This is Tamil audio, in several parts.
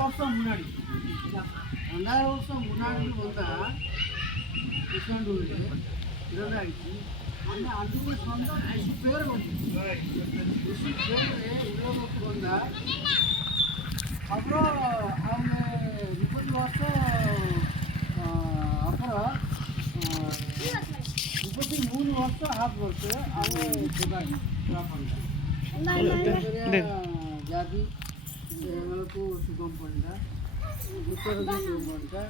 வருஷம் முன்னாடி 2000 வருஷம் முன்னாடி வந்தால் கிருஷ்ணண்டூரில் இறந்தாயிடுச்சு. ஆனால் அதுக்கு சொந்தம் 10 பேர் வந்து 10 பேர் உலகத்துக்கு வந்தால் அப்புறம் அவங்க 30 வருஷம் அப்புறம் 33 வருஷம் ஹார்ட் ஒர்க்கு அவங்க பண்ணுறாங்க. ஜாதி எங்களுக்கும் சுகம் பண்ணிட்டா புத்தகத்தையும் சுகம் பண்ணிட்டா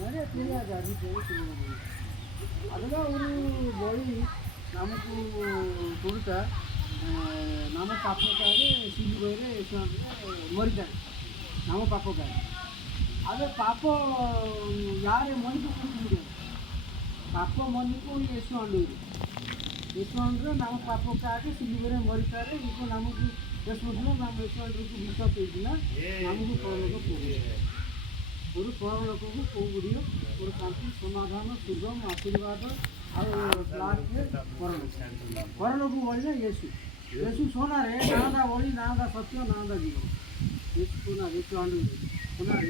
நிறைய பெரிய ஜாதி பேர் சுகம் பண்ணிட்டா. அதுதான் ஒரு மொழி நமக்கு கொடுத்தா நம்ம பாப்பக்காக சிந்து போயிரு மறிட்டாங்க நம்ம பாப்பக்காக. அதை பாப்போ யாரையும் மன்னிப்பு கொடுக்க முடியாது. பாப்ப மன்னிப்பும் ಯಶವಂತರು ನಮ್ಮ ಪಾಪಕ್ಕಾಗಿ ಸಿಂಧುವರೆ ಮರಿತಾರೆ. இப்போ நமக்கு ಯಶವಂತರು நம்ம ಯಶವಂತருக்கு விசாரிச்சு போயிட்டுனா நமக்கு பரவலோகம் போக முடியும். ஒரு சாந்தி சமாதானம் சுகம் ஆசீர்வாதம் அது லாஸ்ட்டு பரலோகம் வழினா இயேசு சொன்னார், நான் தான் வழி, நான் தான் சத்தியம், நான் தான் ஜீவன். இயேசு சொன்னார், சொன்னார்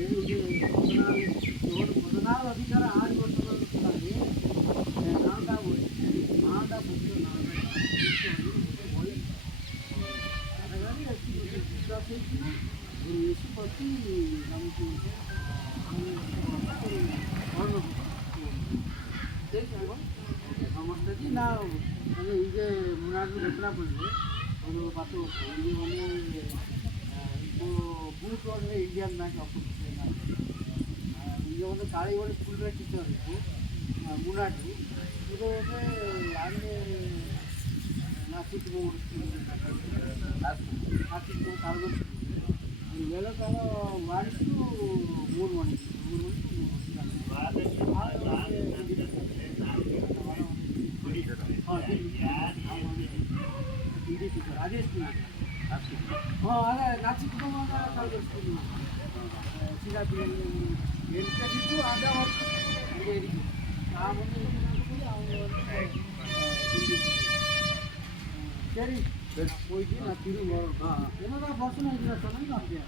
14 அதிகாரம் 6 வருஷம் சொன்னார், நான் தான் வழி, நான் தான் சத்தியம், நான் தான் வழி. அதனால ஒரு இயேசு பற்றி நமக்கு நமக்கு நான் வந்து இங்கே முன்னாடி ரச்சனா பண்ணுறேன் ஒரு 10 வருஷம். இது வந்து இப்போது பூத்தோட இந்தியன் பேங்க் ஆஃபீஸ் இங்கே வந்து காலையோட ஸ்கூல் டீச்சர் இருக்கும் முன்னாடி. இது வந்து அங்கே நாசிக்கு நாசிக்கு காலகம் வேலைக்காலம் வாரிசு 3 மணிக்கு ಹಿಂದಿ ಟೀಚರ್ ಅದೇ ಸ್ಕೂಲ್. ಅದೇ ನಾಚಿಕುಮಾರ ಕಾಲೇಜ್ ಸ್ಕೂಲ್ ಶ್ರೀರಾಪಿಯಲ್ಲಿ ಎಲ್ಕೆಜಿದ್ದು ಅದೇ ವರ್ಕ್ ಅದೇ ಇருக்கு. நான் வந்து அவங்க ஹிந்தி சரி போயிட்டு நான் திரும்ப என்னதான் பர்சனல் சொன்னாங்க அப்படியே